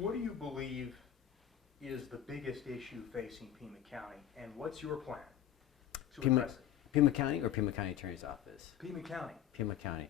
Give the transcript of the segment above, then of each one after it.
What do you believe is the biggest issue facing Pima County, and what's your plan to address it? Pima County or Pima County Attorney's Office? Pima County. Pima County.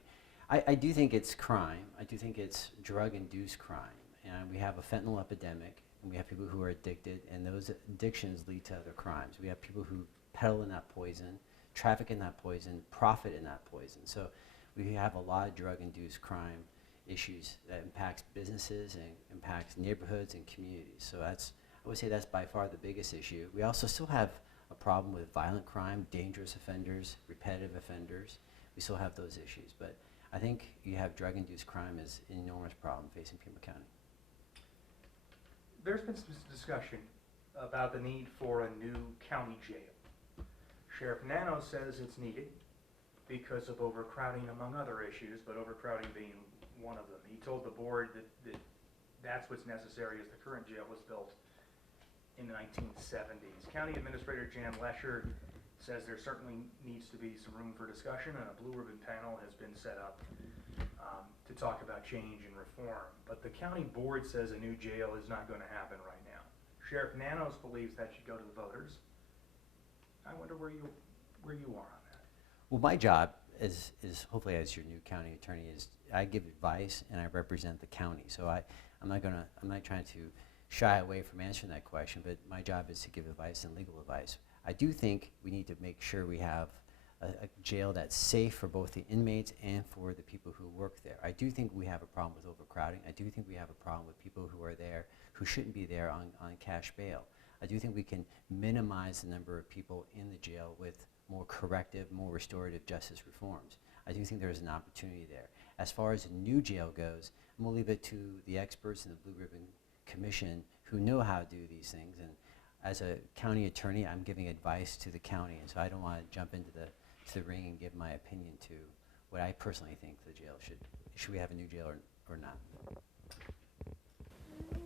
I do think it's crime. I do think it's drug-induced crime. And we have a fentanyl epidemic, and we have people who are addicted, and those addictions lead to other crimes. We have people who peddle in that poison, traffic in that poison, profit in that poison. So we have a lot of drug-induced crime issues that impacts businesses and impacts neighborhoods and communities. So that's, I would say that's by far the biggest issue. We also still have a problem with violent crime, dangerous offenders, repetitive offenders. We still have those issues. But I think you have drug-induced crime is an enormous problem facing Pima County. There's been some discussion about the need for a new county jail. Sheriff Nano says it's needed because of overcrowding, among other issues, but overcrowding being one of them. He told the board that's what's necessary as the current jail was built in the 1970s. County Administrator Jan Lesher says there certainly needs to be some room for discussion, and a blue ribbon panel has been set up to talk about change and reform. But the county board says a new jail is not going to happen right now. Sheriff Nanos believes that should go to the voters. I wonder where you are on that. Well, my job is hopefully as your new county attorney is I give advice and I represent the county. So I'm not trying to shy away from answering that question, but my job is to give advice and legal advice. I do think we need to make sure we have a jail that's safe for both the inmates and for the people who work there. I do think we have a problem with overcrowding. I do think we have a problem with people who are there who shouldn't be there on cash bail. I do think we can minimize the number of people in the jail with more corrective, more restorative justice reforms. I do think there's an opportunity there. As far as a new jail goes, I'm going to leave it to the experts in the Blue Ribbon Commission who know how to do these things. And as a county attorney, I'm giving advice to the county, and so I don't want to jump into the ring and give my opinion to what I personally think the jail should we have a new jail or not.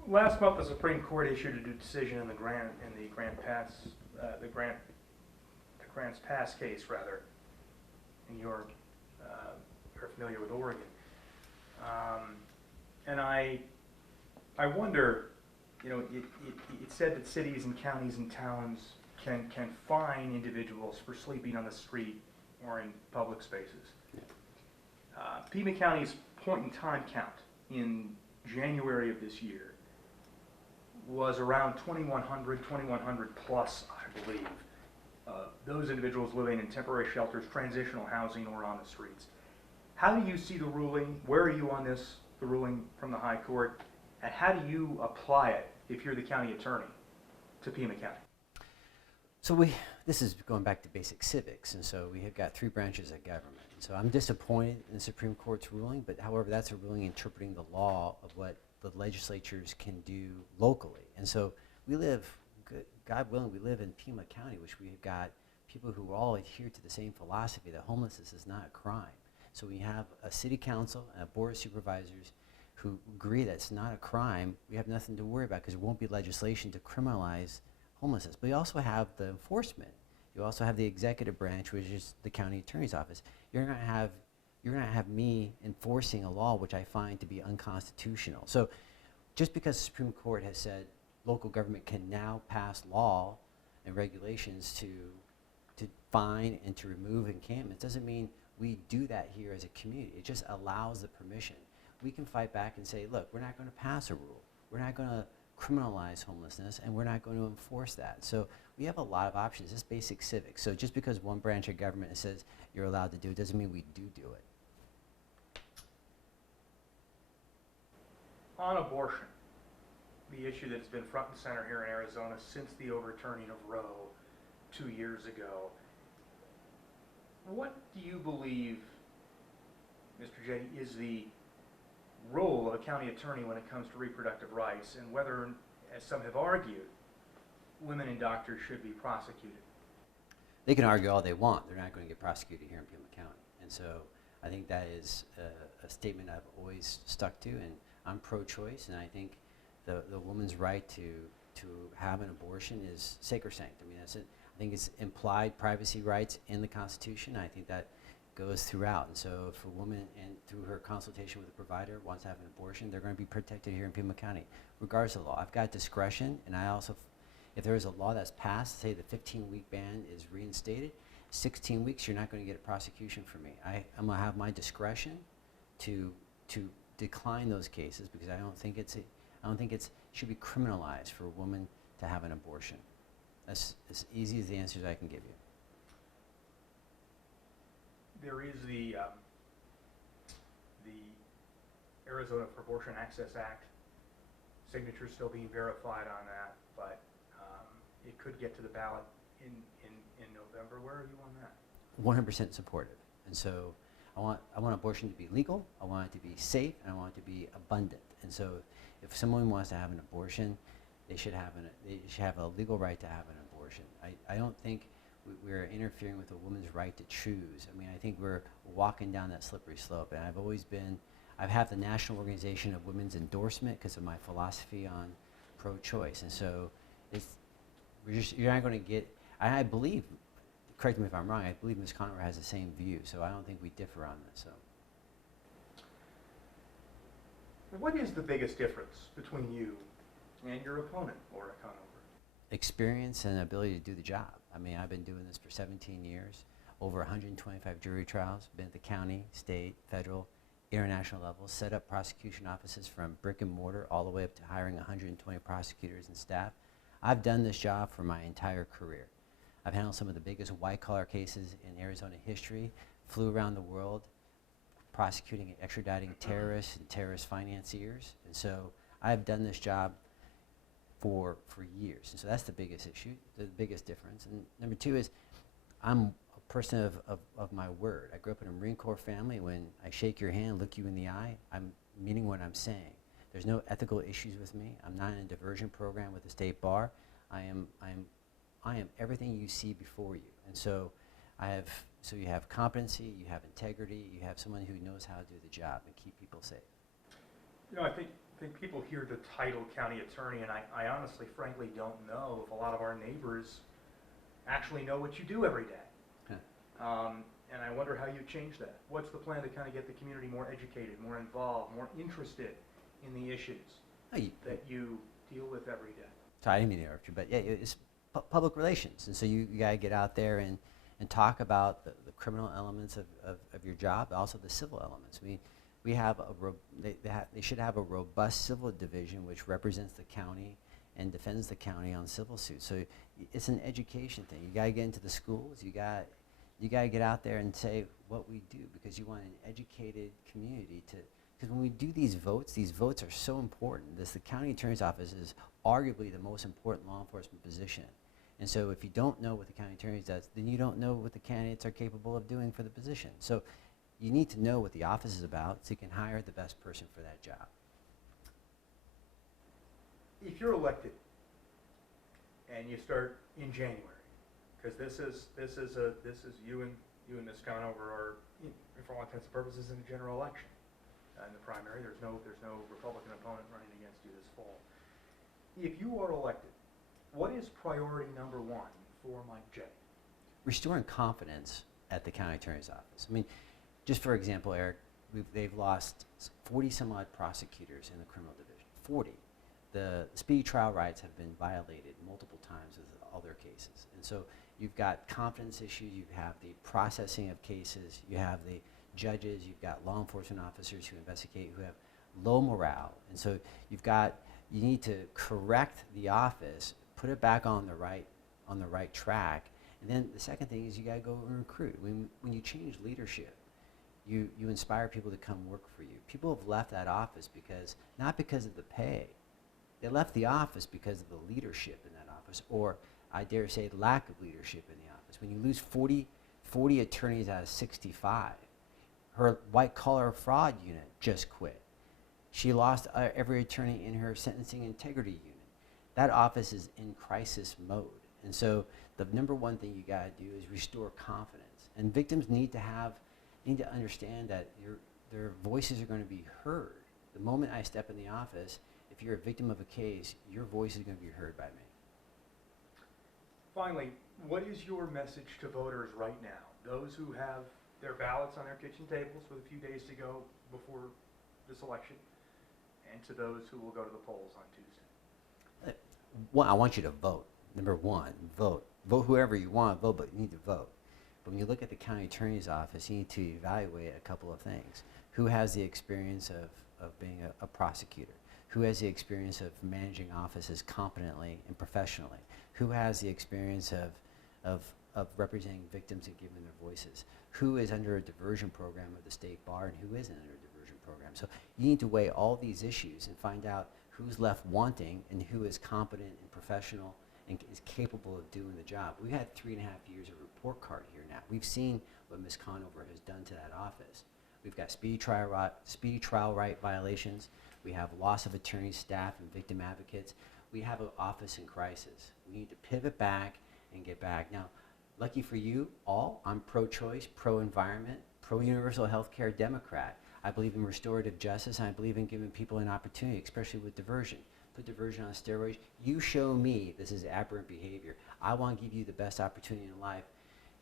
Last month, the Supreme Court issued a decision in the Grants Pass case, rather. And you're familiar with Oregon, and I wonder. You know, it said that cities and counties and towns can fine individuals for sleeping on the street or in public spaces. Pima County's point-in-time count in January of this year was around 2,100 plus, I believe. Those individuals living in temporary shelters, transitional housing, or on the streets. How do you see the ruling? Where are you on this, the ruling from the High Court? And how do you apply it, if you're the county attorney, to Pima County? So this is going back to basic civics, and so we have got three branches of government. And so I'm disappointed in the Supreme Court's ruling, but however, that's a ruling interpreting the law of what the legislatures can do locally. And so we live, God willing, we live in Pima County, which we have got people who all adhere to the same philosophy that homelessness is not a crime. So we have a city council and a board of supervisors who agree that it's not a crime. We have nothing to worry about because there won't be legislation to criminalize homelessness. But you also have the enforcement. You also have the executive branch, which is the county attorney's office. You're going to have me enforcing a law which I find to be unconstitutional. So just because the Supreme Court has said local government can now pass law and regulations to fine and to remove encampments doesn't mean we do that here as a community. It just allows the permission. We can fight back and say, look, we're not going to pass a rule. We're not going to criminalize homelessness, and we're not going to enforce that. So we have a lot of options. It's basic civics. So just because one branch of government says you're allowed to do it doesn't mean we do it. On abortion, the issue that's been front and center here in Arizona since the overturning of Roe 2 years ago, what do you believe, Mr. Jette, is the role of a county attorney when it comes to reproductive rights, and whether, as some have argued, women and doctors should be prosecuted? They can argue all they want. They're not going to get prosecuted here in Pima County. And so I think that is a statement I've always stuck to, and I'm pro-choice, and I think the woman's right to have an abortion is sacrosanct. I mean, that's it. I think it's implied privacy rights in the Constitution. I think that goes throughout. And so if a woman, and through her consultation with a provider, wants to have an abortion, they're going to be protected here in Pima County, regardless of the law. I've got discretion, and I also, if there is a law that's passed, say the 15-week ban is reinstated, 16 weeks, you're not going to get a prosecution for me. I'm going to have my discretion to decline those cases because I don't think it should be criminalized for a woman to have an abortion. That's as easy as the answers I can give you. There is the Arizona for Abortion Access Act. Signatures still being verified on that, but it could get to the ballot in November. Where are you on that? 100% supportive. And so I want abortion to be legal, I want it to be safe, and I want it to be abundant. And so if someone wants to have an abortion, they should have a legal right to have an abortion. I don't think we're interfering with a woman's right to choose. I mean, I think we're walking down that slippery slope. And I've had the National Organization of Women's endorsement because of my philosophy on pro-choice. And so you're not going to get, I believe, correct me if I'm wrong, I believe Ms. Conover has the same view, so I don't think we differ on this. So, what is the biggest difference between you and your opponent, Laura Conover? Experience and ability to do the job. I mean, I've been doing this for 17 years, over 125 jury trials, been at the county, state, federal, international levels, set up prosecution offices from brick and mortar all the way up to hiring 120 prosecutors and staff. I've done this job for my entire career. I've handled some of the biggest white-collar cases in Arizona history, flew around the world prosecuting and extraditing terrorists and terrorist financiers. And so I've done this job for years. And so that's the biggest issue, the biggest difference. And number two is I'm a person of my word. I grew up in a Marine Corps family. When I shake your hand, look you in the eye, I'm meaning what I'm saying. There's no ethical issues with me. I'm not in a diversion program with the state bar. I am everything you see before you. And so you have competency, you have integrity, you have someone who knows how to do the job and keep people safe. You know, I think people hear the title county attorney, and I honestly, frankly, don't know if a lot of our neighbors actually know what you do every day. Huh. And I wonder how you change that. What's the plan to kind of get the community more educated, more involved, more interested in the issues that you deal with every day? Sorry, I didn't mean to interrupt you, but yeah, it's public relations. And so you got to get out there and talk about the criminal elements of your job, but also the civil elements. We have they should have a robust civil division which represents the county and defends the county on civil suits. So it's an education thing. You got to get into the schools. You got to get out there and say what we do, because you want an educated community to. Because when we do these votes are so important. The county attorney's office is arguably the most important law enforcement position. And so if you don't know what the county attorney does, then you don't know what the candidates are capable of doing for the position. So you need to know what the office is about so you can hire the best person for that job. If you're elected and you start in January, because this is you and Ms. Conover are, for all intents and purposes, in a general election. In the primary, there's no Republican opponent running against you this fall. If you are elected, what is priority number one for Mike Jette? Restoring confidence at the county attorney's office. I mean, just for example, Eric, they've lost 40 some odd prosecutors in the criminal division. 40. The speedy trial rights have been violated multiple times with all their cases. And so you've got confidence issues, you have the processing of cases, you have the judges, you've got law enforcement officers who investigate who have low morale. And so you need to correct the office, put it back on the right track. And then the second thing is you got to go and recruit. When you change leadership, you inspire people to come work for you. People have left that office not because of the pay. They left the office because of the leadership in that office, or I dare say lack of leadership in the office. When you lose 40 attorneys out of 65, her white-collar fraud unit just quit. She lost every attorney in her sentencing integrity unit. That office is in crisis mode. And so the number one thing you got to do is restore confidence. And victims need to understand that their voices are going to be heard. The moment I step in the office, if you're a victim of a case, your voice is going to be heard by me. Finally, what is your message to voters right now? Those who have their ballots on their kitchen tables with a few days to go before this election, and to those who will go to the polls on Tuesday. One, I want you to vote. Number one, vote. Vote whoever you want, vote, but you need to vote. But when you look at the county attorney's office, you need to evaluate a couple of things. Who has the experience of being a prosecutor? Who has the experience of managing offices competently and professionally? Who has the experience of representing victims and giving their voices? Who is under a diversion program of the state bar and who isn't under a diversion program? So you need to weigh all these issues and find out who's left wanting and who is competent and professional and is capable of doing the job. We've had 3.5 years of report card here now. We've seen what Ms. Conover has done to that office. We've got speedy trial right violations. We have loss of attorney staff and victim advocates. We have an office in crisis. We need to pivot back and get back. Now, lucky for you all, I'm pro-choice, pro-environment, pro-universal health care Democrat. I believe in restorative justice, and I believe in giving people an opportunity, especially with diversion. Put diversion on steroids. You show me this is aberrant behavior. I want to give you the best opportunity in life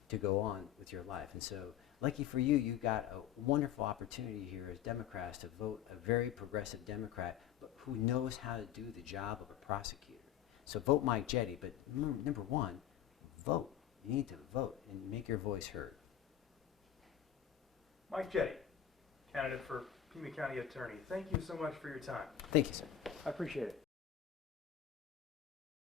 to go on with your life. And so, lucky for you, you got a wonderful opportunity here as Democrats to vote a very progressive Democrat, but who knows how to do the job of a prosecutor. So vote Mike Jette, but number one, vote. You need to vote and make your voice heard. Mike Jette, candidate for Pima County Attorney. Thank you so much for your time. Thank you, sir. I appreciate it.